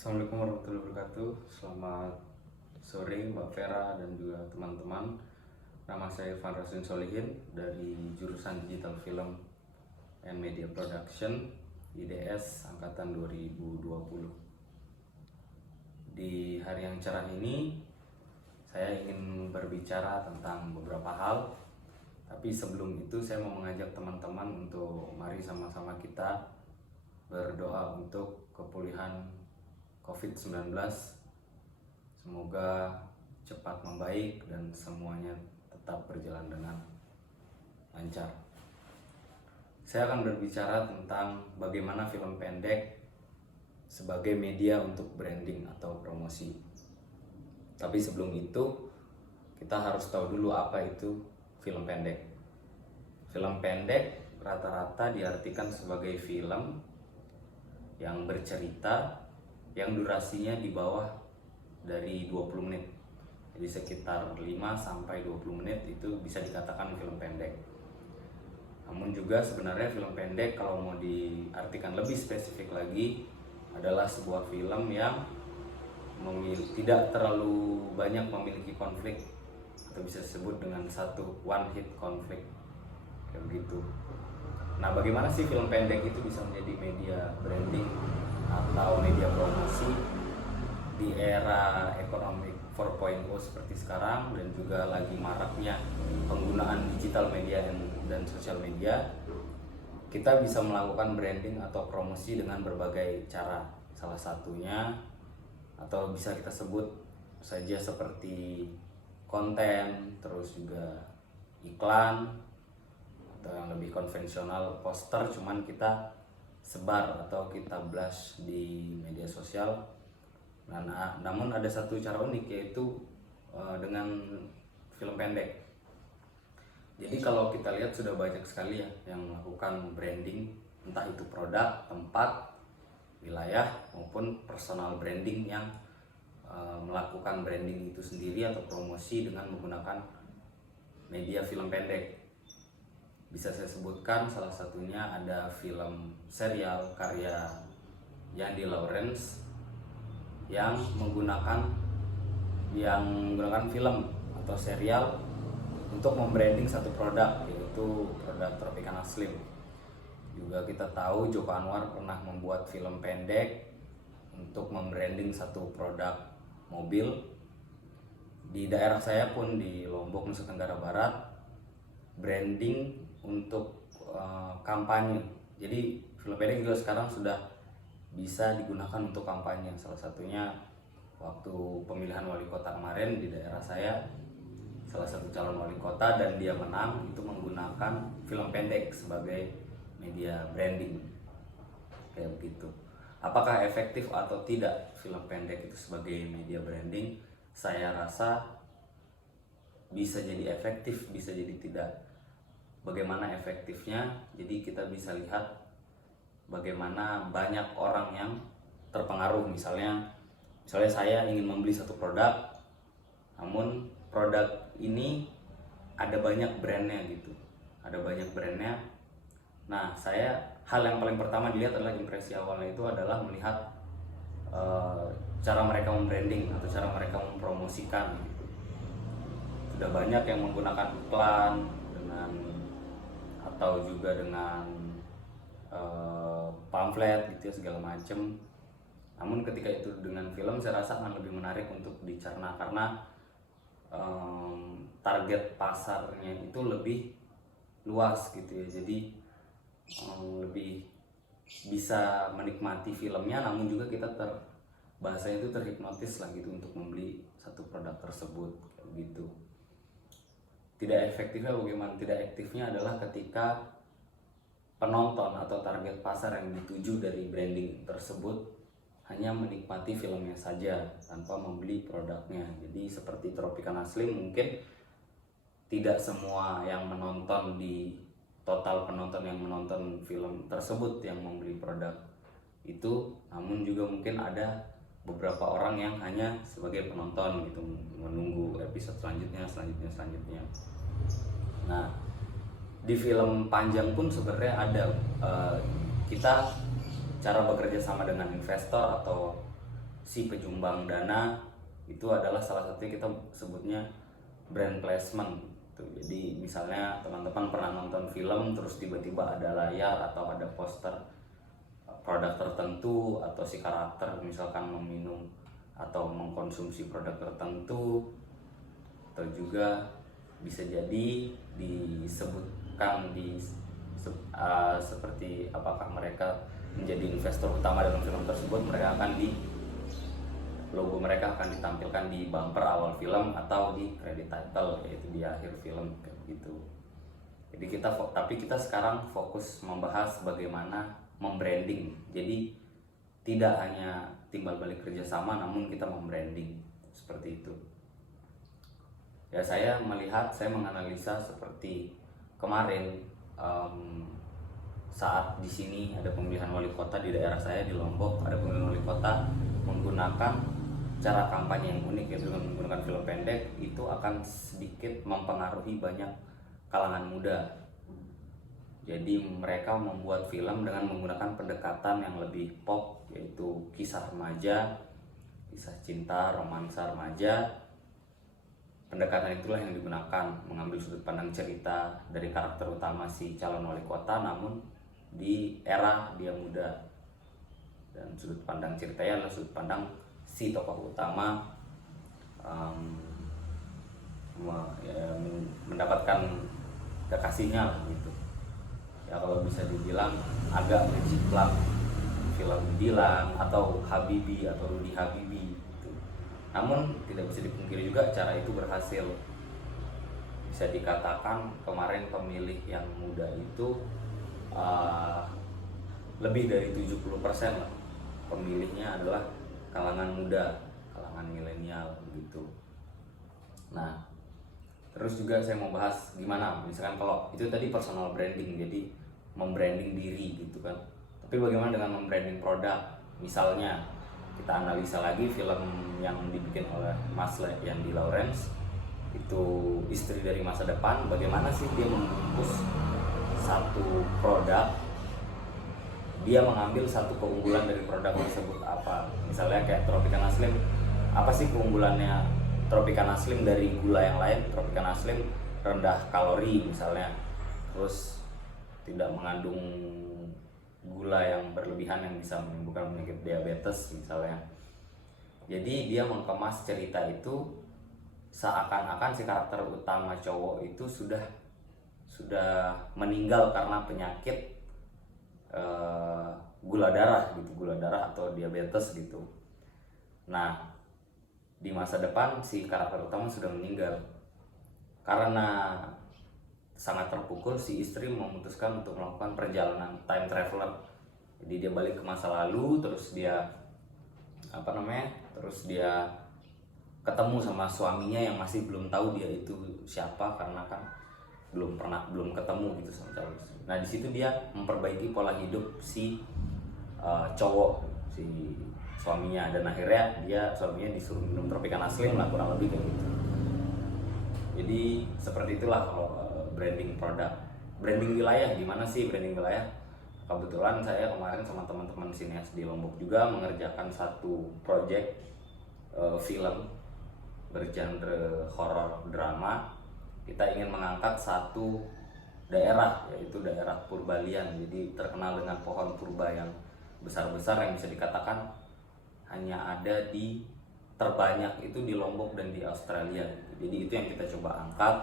Assalamualaikum warahmatullahi wabarakatuh. Selamat sore Mbak Vera dan juga teman-teman. Nama saya Irfan Rasin Solihin dari jurusan Digital Film and Media Production IDS angkatan 2020. Di hari yang cerah ini saya ingin berbicara tentang beberapa hal. Tapi sebelum itu saya mau mengajak teman-teman untuk mari sama-sama kita berdoa untuk kepulihan COVID-19. Semoga cepat membaik dan semuanya tetap berjalan dengan lancar. Saya akan berbicara tentang bagaimana film pendek sebagai media untuk branding atau promosi. Tapi sebelum itu, kita harus tahu dulu apa itu film pendek. Film pendek rata-rata diartikan sebagai film yang bercerita yang durasinya di bawah dari 20 menit. Jadi sekitar 5 sampai 20 menit itu bisa dikatakan film pendek. Namun juga sebenarnya film pendek kalau mau diartikan lebih spesifik lagi adalah sebuah film yang tidak terlalu banyak memiliki konflik, atau bisa disebut dengan satu one hit konflik kayak begitu. Nah, bagaimana sih film pendek itu bisa menjadi media branding atau media promosi di era ekonomi 4.0 seperti sekarang dan juga lagi maraknya penggunaan digital media dan sosial media? Kita bisa melakukan branding atau promosi dengan berbagai cara. Salah satunya atau bisa kita sebut saja seperti konten, terus juga iklan, atau yang lebih konvensional poster cuman kita sebar atau kita blast di media sosial. Namun ada satu cara unik, yaitu dengan film pendek. Jadi kalau kita lihat sudah banyak sekali ya yang melakukan branding, entah itu produk, tempat, wilayah maupun personal branding yang melakukan branding itu sendiri atau promosi dengan menggunakan media film pendek. Bisa saya sebutkan salah satunya ada film serial karya Yandi Lawrence yang menggunakan film atau serial untuk membranding satu produk, yaitu produk Tropicana Slim. Juga kita tahu Joko Anwar pernah membuat film pendek untuk membranding satu produk mobil. Di daerah saya pun di Lombok, Nusa Tenggara Barat, branding untuk kampanye. Jadi film pendek juga sekarang sudah bisa digunakan untuk kampanye. Salah satunya waktu pemilihan wali kota kemarin di daerah saya, salah satu calon wali kota dan dia menang itu menggunakan film pendek sebagai media branding kayak begitu. Apakah efektif atau tidak film pendek itu sebagai media branding? Saya rasa bisa jadi efektif, bisa jadi tidak. Bagaimana efektifnya? Jadi kita bisa lihat bagaimana banyak orang yang terpengaruh. Misalnya saya ingin membeli satu produk, namun produk ini ada banyak brandnya gitu, ada banyak brandnya. Nah, hal yang paling pertama dilihat adalah impresi awalnya itu adalah melihat cara mereka membranding atau cara mereka mempromosikan gitu. Sudah banyak yang menggunakan iklan atau juga dengan pamflet gitu ya, segala macam. Namun ketika itu dengan film, saya rasa akan lebih menarik untuk dicerna karena target pasarnya itu lebih luas gitu ya. Jadi lebih bisa menikmati filmnya, namun juga kita bahasanya itu terhipnotis lah gitu untuk membeli satu produk tersebut gitu. Tidak efektifnya bagaimana? Tidak efektifnya adalah ketika penonton atau target pasar yang dituju dari branding tersebut hanya menikmati filmnya saja tanpa membeli produknya. Jadi seperti Tropicana Slim, mungkin tidak semua yang menonton total penonton yang menonton film tersebut yang membeli produk itu, namun juga mungkin ada beberapa orang yang hanya sebagai penonton gitu, menunggu episode selanjutnya. Nah, di film panjang pun sebenarnya ada kita cara bekerja sama dengan investor atau si penyumbang dana itu adalah salah satunya kita sebutnya brand placement tuh. Jadi misalnya teman-teman pernah nonton film terus tiba-tiba ada layar atau ada poster produk tertentu, atau si karakter misalkan meminum atau mengkonsumsi produk tertentu, atau juga bisa jadi disebutkan seperti apakah mereka menjadi investor utama dalam film tersebut, logo mereka akan ditampilkan di bumper awal film atau di credit title, yaitu di akhir film kayak gitu. Jadi kita sekarang fokus membahas bagaimana membranding. Jadi tidak hanya timbal balik kerjasama, namun kita membranding seperti itu. Ya, saya menganalisa seperti kemarin saat di sini ada pemilihan wali kota di daerah saya di Lombok, ada pemilihan wali kota menggunakan cara kampanye yang unik, yaitu dengan menggunakan film pendek, itu akan sedikit mempengaruhi banyak kalangan muda. Jadi mereka membuat film dengan menggunakan pendekatan yang lebih pop, yaitu kisah remaja, kisah cinta, romansa remaja. Pendekatan itulah yang digunakan, mengambil sudut pandang cerita dari karakter utama si calon wali kota, namun di era dia muda. Dan sudut pandang ceritanya adalah sudut pandang si tokoh utama mendapatkan kekasihnya gitu. Ya, kalau bisa dibilang agak menjiplak film Dilan atau Habibie atau Rudy Habibie gitu. Namun tidak bisa dipungkiri juga cara itu berhasil. Bisa dikatakan kemarin pemilih yang muda itu lebih dari 70% lah pemilihnya adalah kalangan muda, kalangan milenial gitu. Nah, terus juga saya mau bahas gimana misalkan kalau itu tadi personal branding, jadi membranding diri gitu kan. Tapi bagaimana dengan membranding produk? Misalnya kita analisa lagi film yang dibikin oleh Mas Yandi Lawrence, itu Istri dari Masa Depan. Bagaimana sih dia membungkus satu produk, dia mengambil satu keunggulan dari produk tersebut apa. Misalnya kayak Tropicana Slim, apa sih keunggulannya Tropicana Slim dari gula yang lain? Tropicana Slim rendah kalori misalnya, terus tidak mengandung gula yang berlebihan yang bisa menimbulkan penyakit diabetes misalnya. Jadi dia mengemas cerita itu seakan-akan si karakter utama cowok itu sudah meninggal karena penyakit gula darah atau diabetes gitu. Nah, di masa depan si karakter utama sudah meninggal. Karena sangat terpukul, si istri memutuskan untuk melakukan perjalanan time traveler. Jadi dia balik ke masa lalu, terus dia ketemu sama suaminya yang masih belum tahu dia itu siapa, karena kan belum ketemu gitu sama calon istri. Nah, di situ dia memperbaiki pola hidup si cowok, si suaminya, dan akhirnya suaminya disuruh minum Tropicana Slim lah, kurang lebih kayak gitu. Jadi seperti itulah kalau branding produk. Branding wilayah, gimana sih branding wilayah? Kebetulan saya kemarin sama teman-teman sineas di Lombok juga mengerjakan satu project film bergenre horor drama. Kita ingin mengangkat satu daerah, yaitu daerah Purbalian. Jadi terkenal dengan pohon purba yang besar-besar, yang bisa dikatakan hanya ada terbanyak itu di Lombok dan di Australia. Jadi itu yang kita coba angkat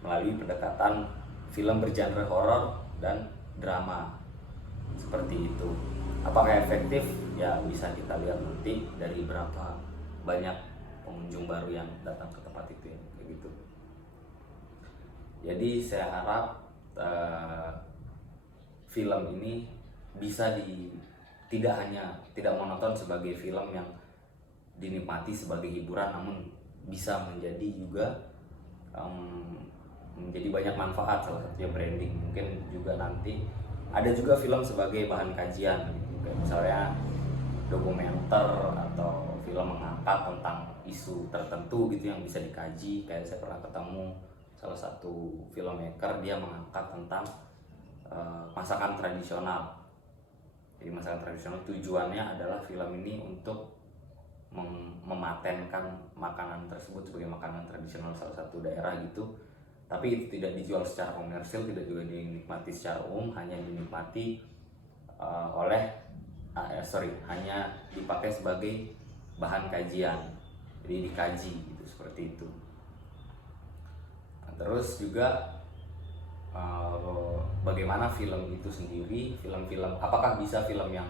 melalui pendekatan film bergenre horor dan drama seperti itu. Apakah efektif? Ya bisa kita lihat nanti dari berapa banyak pengunjung baru yang datang ke tempat itu ya, kayak gitu. Jadi saya harap film ini bisa tidak menonton sebagai film yang dinikmati sebagai hiburan, namun bisa menjadi juga menjadi banyak manfaat, salah satunya branding. Mungkin juga nanti ada juga film sebagai bahan kajian gitu. Kayak misalnya dokumenter atau film mengangkat tentang isu tertentu gitu yang bisa dikaji. Kayak saya pernah ketemu salah satu filmmaker, dia mengangkat tentang masakan tradisional. Jadi masakan tradisional tujuannya adalah film ini untuk mematenkan makanan tersebut sebagai makanan tradisional salah satu daerah gitu, tapi itu tidak dijual secara komersil, tidak juga dinikmati secara umum, hanya dinikmati hanya dipakai sebagai bahan kajian, jadi dikaji gitu, seperti itu. Nah, terus juga bagaimana film itu sendiri, film-film apakah bisa film yang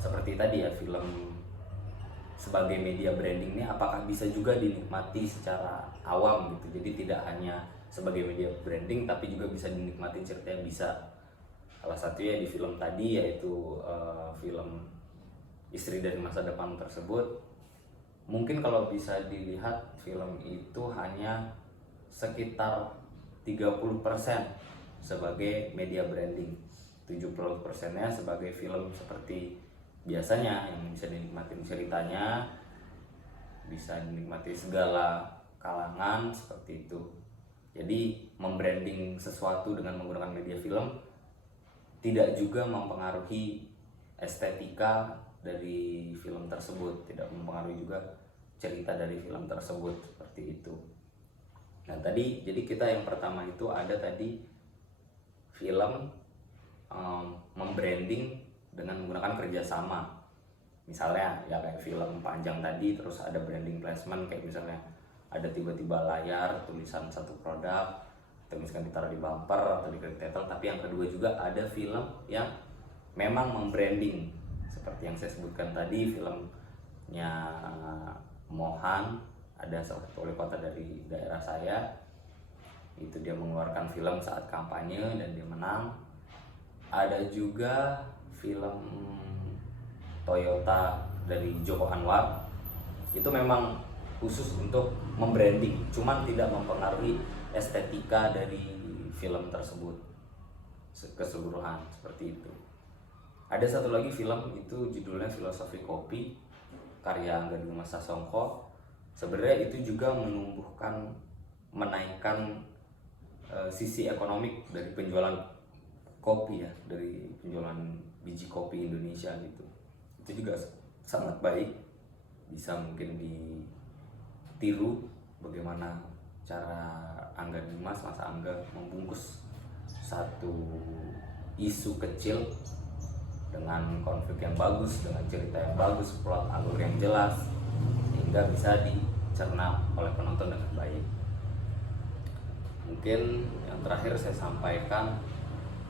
seperti tadi ya, film sebagai media branding ini apakah bisa juga dinikmati secara awam gitu, jadi tidak hanya sebagai media branding tapi juga bisa dinikmati ceritanya, bisa. Salah satunya di film tadi yaitu film Istri dari Masa Depan tersebut, mungkin kalau bisa dilihat film itu hanya sekitar 30% sebagai media branding, 70%-nya sebagai film seperti biasanya yang bisa dinikmati ceritanya, bisa dinikmati segala kalangan, seperti itu. Jadi membranding sesuatu dengan menggunakan media film tidak juga mempengaruhi estetika dari film tersebut, tidak mempengaruhi juga cerita dari film tersebut, seperti itu. Nah tadi, jadi kita yang pertama itu ada tadi film membranding dengan menggunakan kerjasama, misalnya ya kayak film panjang tadi, terus ada branding placement, kayak misalnya ada tiba-tiba layar tulisan satu produk, atau misalkan ditaruh di bumper atau di title. Tapi yang kedua juga ada film yang memang membranding, seperti yang saya sebutkan tadi, filmnya Mohan, ada salah satu wali kota dari daerah saya, itu dia mengeluarkan film saat kampanye dan dia menang. Ada juga film Toyota dari Joko Anwar, itu memang khusus untuk membranding, cuman tidak mempengaruhi estetika dari film tersebut keseluruhan, seperti itu. Ada satu lagi film, itu judulnya Filosofi Kopi, karya Angga Dwi Sasongko. Sebenarnya itu juga menaikkan sisi ekonomik dari penjualan kopi ya, dari penjualan biji kopi Indonesia gitu. Itu juga sangat baik, bisa mungkin ditiru bagaimana cara Angga Dimas, Mas Angga membungkus satu isu kecil dengan konflik yang bagus, dengan cerita yang bagus, plot alur yang jelas, sehingga bisa dicerna oleh penonton dengan baik. Mungkin yang terakhir saya sampaikan,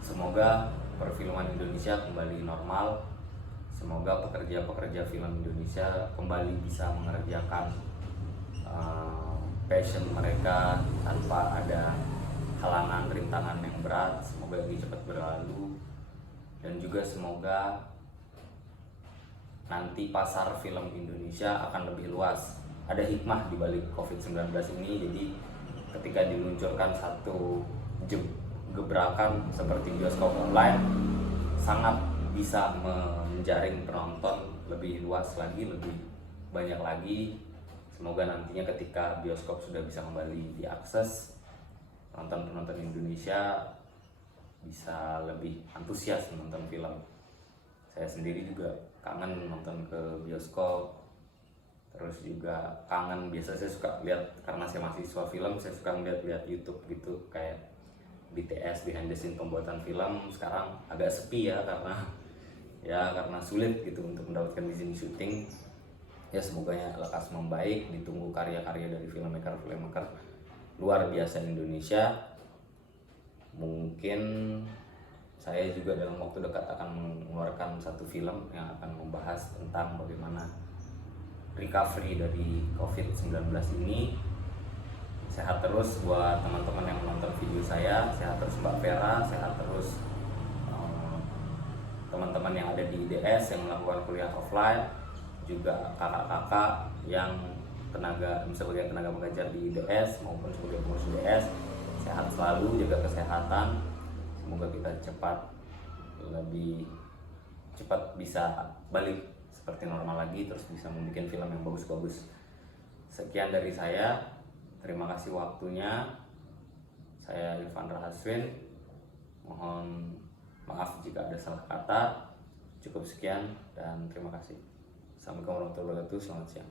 semoga perfilman Indonesia kembali normal, semoga pekerja-pekerja film Indonesia kembali bisa mengerjakan passion mereka tanpa ada halangan rintangan yang berat. Semoga ini cepat berlalu, dan juga semoga nanti pasar film Indonesia akan lebih luas. Ada hikmah di balik COVID-19 ini, jadi ketika diluncurkan satu gebrakan seperti bioskop online, sangat bisa menjaring penonton lebih luas lagi, lebih banyak lagi. Semoga nantinya ketika bioskop sudah bisa kembali diakses, penonton-penonton Indonesia bisa lebih antusias menonton film. Saya sendiri juga kangen nonton ke bioskop, terus juga kangen, biasa saya suka lihat, karena saya mahasiswa film, saya suka lihat YouTube gitu, kayak BTS behind the scene pembuatan film. Sekarang agak sepi ya, karena sulit gitu untuk mendapatkan izin syuting. Ya semoga lekas membaik, ditunggu karya-karya dari filmmaker luar biasa Indonesia. Mungkin saya juga dalam waktu dekat akan mengeluarkan satu film yang akan membahas tentang bagaimana recovery dari COVID-19 ini. Sehat terus buat teman-teman yang menonton video saya, sehat terus Mbak Vera, sehat terus teman-teman yang ada di IDS yang melakukan kuliah offline, juga kakak-kakak yang sebagai tenaga pengajar di IDS maupun sebagai pengurus IDS. Sehat selalu, jaga kesehatan. Semoga kita lebih cepat bisa balik seperti normal lagi, terus bisa membuat film yang bagus-bagus. Sekian dari saya, terima kasih waktunya. Saya Irfan Rahaswin, mohon maaf jika ada salah kata. Cukup sekian dan terima kasih. Assalamualaikum warahmatullahi wabarakatuh. Selamat siang.